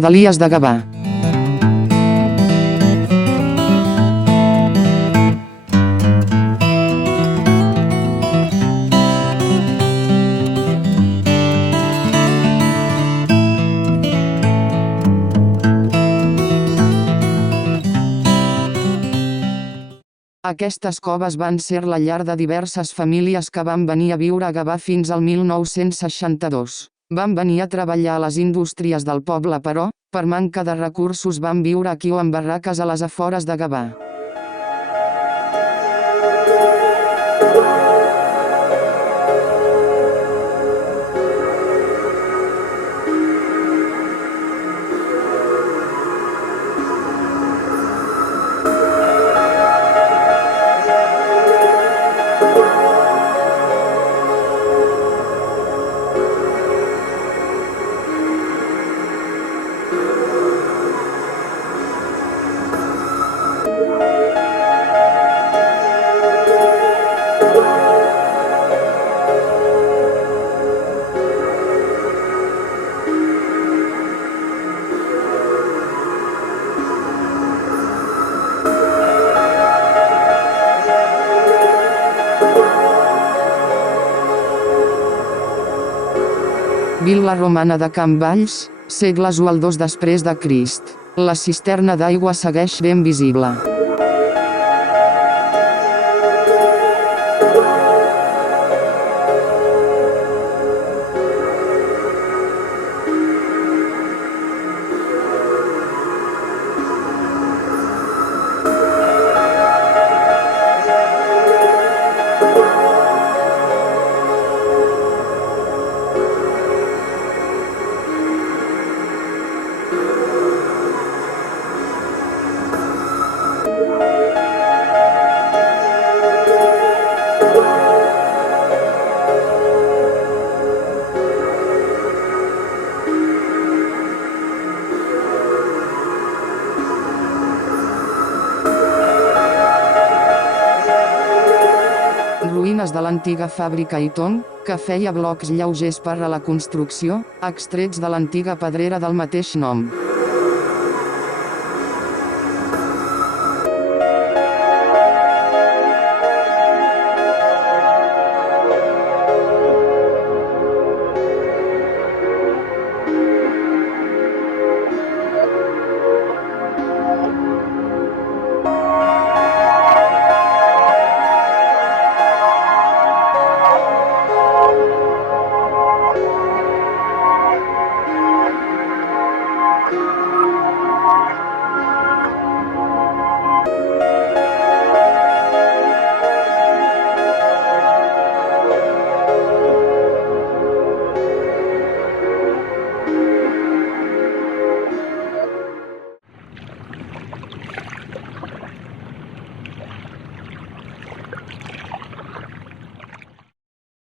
rodalies de Gavà. Aquestes coves van ser la llar de diverses famílies que van venir a viure a Gavà fins al 1962. Van venir a treballar a les indústries del poble però, per manca de recursos van viure aquí o en barraques a les afores de Gavà. Vil·la romana de Can Valls, segles I al II després de Crist. La cisterna d'aigua segueix ben visible. Ruïnes de l'antiga fàbrica Iton, que feia blocs lleugers per a la construcció, extrets de l'antiga pedrera del mateix nom.